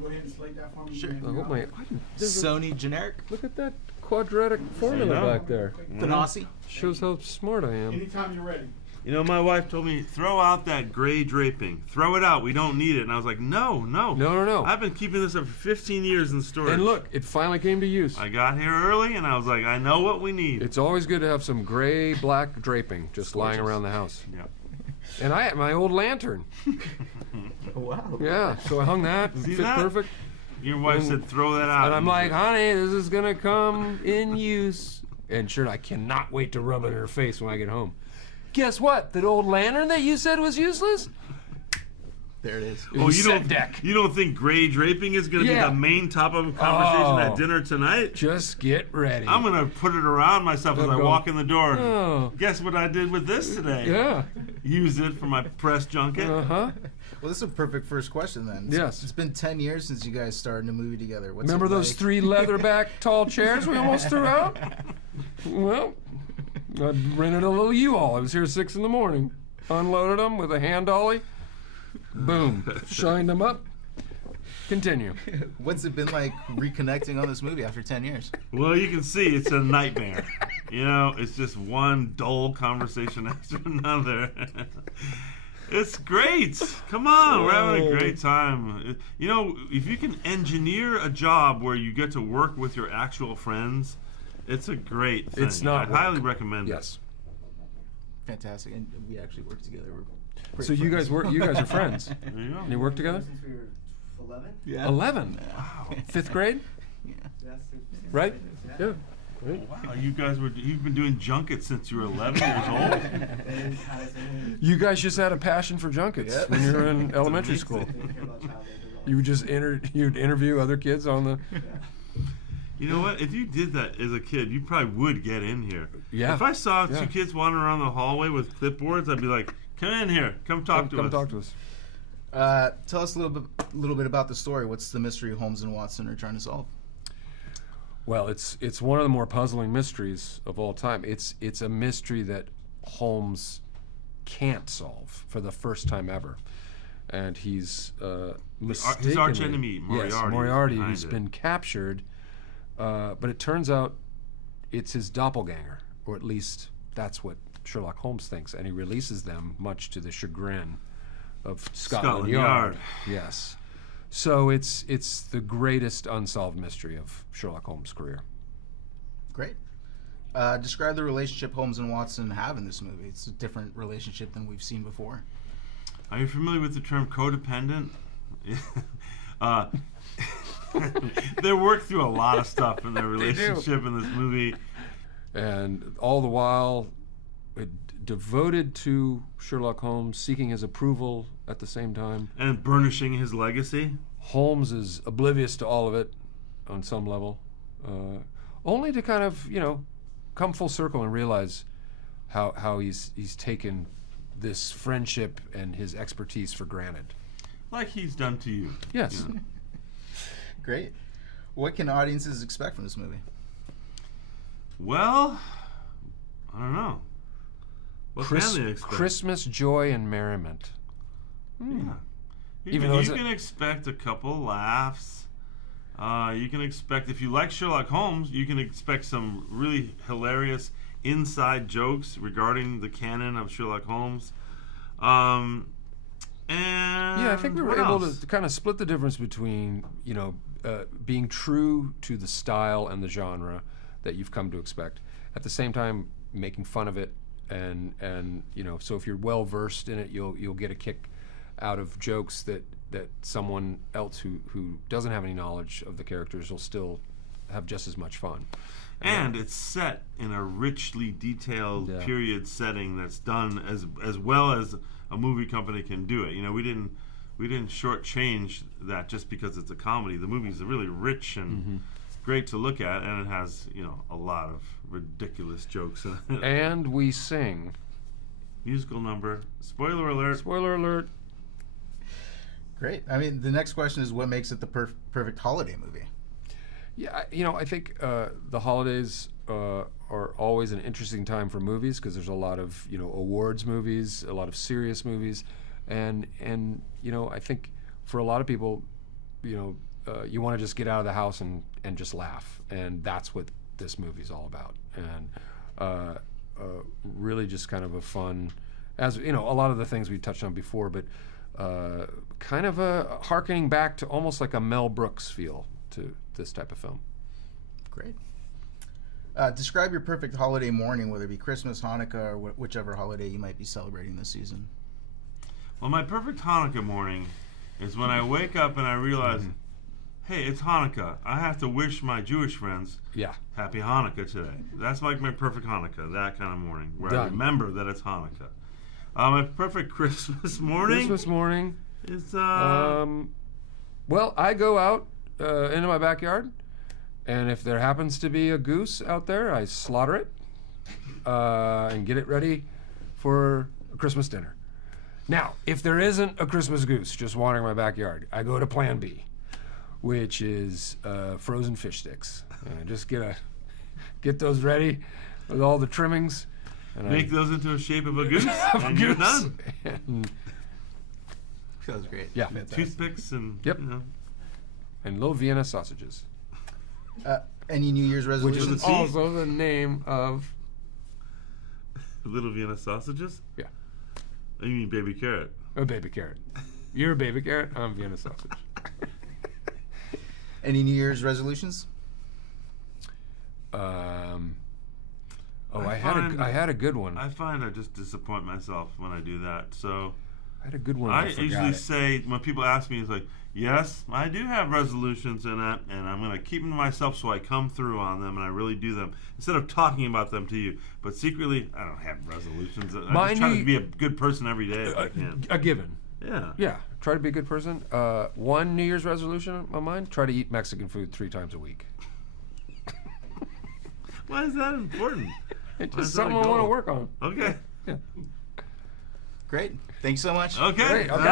go ahead and slate that for me? Sure. Sony generic. Look at that quadratic formula back there. Thanasi. Shows how smart I am. Anytime you're ready. You know, my wife told me, throw out that gray draping. Throw it out. We don't need it. And I was like, no. No. I've been keeping this up for 15 years in storage. And look, it finally came to use. I got here early, and I was like, I know what we need. It's always good to have some gray, black draping just lying around the house. Yeah. And I had my old lantern. Wow. Yeah, so I hung that. And See fit that? perfect. Your wife said, throw that out. And I'm like, honey, this is going to come in use. And sure, I cannot wait to rub it in her face when I get home. Guess what? That old lantern that you said was useless? There it is. You don't think gray draping is going to be the main topic of conversation at dinner tonight? Just get ready. I'm going to put it around myself as I walk in the door. Oh. Guess what I did with this today? Yeah. Use it for my press junket. Uh-huh. Well, this is a perfect first question then. Yes. It's been 10 years since you guys started a movie together. What's Remember it those like? 3 leatherback tall chairs we almost threw out? Well, I rented a little U-Haul. I was here 6 in the morning. Unloaded them with a hand dolly. Boom. Shined them up. Continue. What's it been like reconnecting on this movie after 10 years? Well, you can see it's a nightmare. You know, it's just one dull conversation after another. It's great. Come on, we're having a great time. You know, if you can engineer a job where you get to work with your actual friends, it's a great thing. It's not I highly recommend it. Yes. Fantastic. And we actually work together. We're So you guys are friends. There you go. And you work together? Since we were 11? Yeah. 11. Wow. 5th grade? Yeah. Right? Yeah. Wow, you've been doing junkets since you were 11 years old. You guys just had a passion for junkets when you were in elementary school. You would just you'd interview other kids on the. You know what? If you did that as a kid, you probably would get in here. Yeah. If I saw 2 kids wandering around the hallway with clipboards, I'd be like, "Come in here, come talk to us." Talk to us. Tell us a little bit about the story. What's the mystery Holmes and Watson are trying to solve? Well, it's one of the more puzzling mysteries of all time. It's a mystery that Holmes can't solve for the first time ever, and he's mistakenly, his arch enemy Moriarty. Yes, Moriarty, is who's been captured, but it turns out it's his doppelganger, or at least that's what Sherlock Holmes thinks, and he releases them, much to the chagrin of Scotland Yard. Yes. So it's the greatest unsolved mystery of Sherlock Holmes' career. Great. Describe the relationship Holmes and Watson have in this movie. It's a different relationship than we've seen before. Are you familiar with the term codependent? They work through a lot of stuff in their relationship in this movie. And all the while, devoted to Sherlock Holmes, seeking his approval at the same time. And burnishing his legacy. Holmes is oblivious to all of it on some level, only to kind of, come full circle and realize how he's taken this friendship and his expertise for granted. Like he's done to you. Yes. You know? Great. What can audiences expect from this movie? Well, I don't know. What can they expect? Christmas joy and merriment. Yeah. You can expect a couple laughs. You can expect, if you like Sherlock Holmes, you can expect some really hilarious inside jokes regarding the canon of Sherlock Holmes. And I think we were able to kind of split the difference between, being true to the style and the genre that you've come to expect, at the same time making fun of it, and so if you're well versed in it, you'll get a kick out of jokes that someone else who doesn't have any knowledge of the characters will still have just as much fun. And it's set in a richly detailed period setting that's done as well as a movie company can do it. We didn't shortchange that just because it's a comedy. The movie's really rich and great to look at, and it has a lot of ridiculous jokes in it. And we sing. Musical number. Spoiler alert. Spoiler alert. Great. I mean, the next question is, what makes it the perfect holiday movie? Yeah, I think the holidays are always an interesting time for movies because there's a lot of awards movies, a lot of serious movies, and I think for a lot of people, you want to just get out of the house and just laugh, and that's what this movie's all about. And really just kind of a fun, as you know, a lot of the things we touched on before, but kind of a harkening back to almost like a Mel Brooks feel to this type of film. Great. Describe your perfect holiday morning, whether it be Christmas, Hanukkah, or whichever holiday you might be celebrating this season. Well, my perfect Hanukkah morning is when I wake up and I realize, hey, it's Hanukkah. I have to wish my Jewish friends happy Hanukkah today. That's like my perfect Hanukkah, that kind of morning, where I remember that it's Hanukkah. My perfect Christmas morning? Christmas morning is, well, I go out into my backyard, and if there happens to be a goose out there, I slaughter it and get it ready for a Christmas dinner. Now, if there isn't a Christmas goose just wandering my backyard, I go to Plan B, which is frozen fish sticks. And just get those ready with all the trimmings. And make those into a shape of a goose, and you're done. That was great. Yeah. Fantastic. Toothpicks and, Yep. you know. And little Vienna sausages. Any New Year's resolutions? Which is also the name of... Little Vienna sausages? Yeah. Oh, you mean baby carrot? A baby carrot. You're a baby carrot, I'm Vienna sausage. Any New Year's resolutions? I had a good one. I find I just disappoint myself when I do that. So I had a good one. I usually say, when people ask me, it's like, yes, I do have resolutions in it, and I'm going to keep them to myself so I come through on them and I really do them instead of talking about them to you. But secretly, I don't have resolutions. I just try to be a good person every day if I can. A given. Yeah. Yeah. Try to be a good person. One New Year's resolution of mine: try to eat Mexican food 3 times a week. Why is that important? It's just something I want to work on. Okay. Yeah. Great. Thanks so much. Okay. Great. Okay.